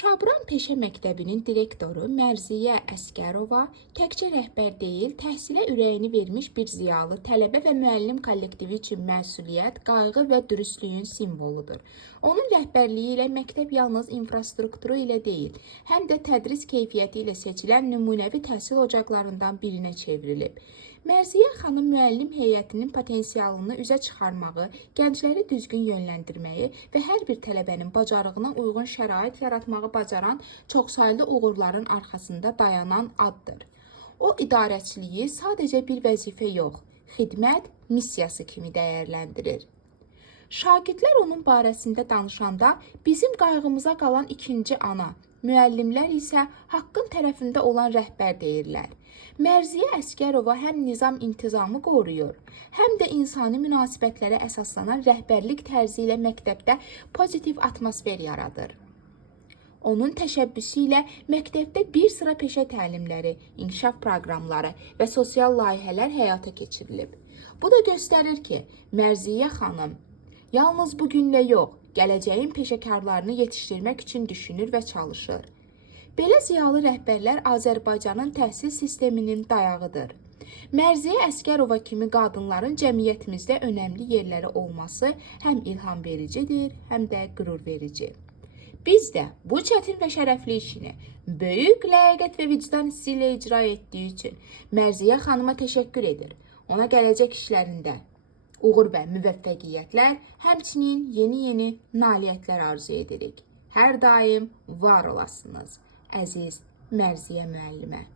Şabran Peşə Məktəbinin direktoru Mərziyə Əsgərova təkcə rəhbər deyil, təhsilə ürəyini vermiş bir ziyalı, tələbə və müəllim kollektivi üçün məsuliyyət, qayğı və dürüstlüyün simvoludur. Onun rəhbərliyi ilə məktəb yalnız infrastrukturu ilə deyil, həm də tədris keyfiyyəti ilə seçilən nümunəvi təhsil ocaqlarından birinə çevrilib. Mərziyə xanım müəllim heyətinin potensialını üzə çıxarmağı, gəncləri düzgün yönləndirməyi və hər bir tələbənin bacarığına uyğun şərait yaratmağı bacaran çoxsaylı uğurların arxasında dayanan addır. O, idarəçiliyi sadəcə bir vəzifə yox, xidmət missiyası kimi dəyərləndirir. Şagirdlər onun barəsində danışanda bizim qayğımıza qalan ikinci ana, müəllimlər isə haqqın tərəfində olan rəhbər deyirlər. Mərziyə Əsgərova həm nizam-intizamı qoruyur, həm də insani münasibətlərə əsaslanan rəhbərlik tərzi ilə məktəbdə pozitiv atmosfer yaradır. Onun təşəbbüsü ilə məktəbdə bir sıra peşə təlimləri, inkişaf proqramları və sosial layihələr həyata keçirilib. Bu da göstərir ki, Mərziyə xanım yalnız bugünlə yox, gələcəyin peşəkarlarını yetişdirmək üçün düşünür və çalışır. Belə ziyalı rəhbərlər Azərbaycanın təhsil sisteminin dayağıdır. Mərziyə Əsgərova kimi qadınların cəmiyyətimizdə önəmli yerləri olması həm ilham vericidir, həm də qürur verici. Biz də bu çətin və şərəfli işini böyük ləyaqət və vicdan hissi ilə icra etdiyi üçün Mərziyə xanıma təşəkkür edir. Ona gələcək işlərində uğur və müvəffəqiyyətlər, həmçinin yeni nailiyyətlər arzu edirik. Hər daim var olasınız, əziz Mərziyə müəllimə.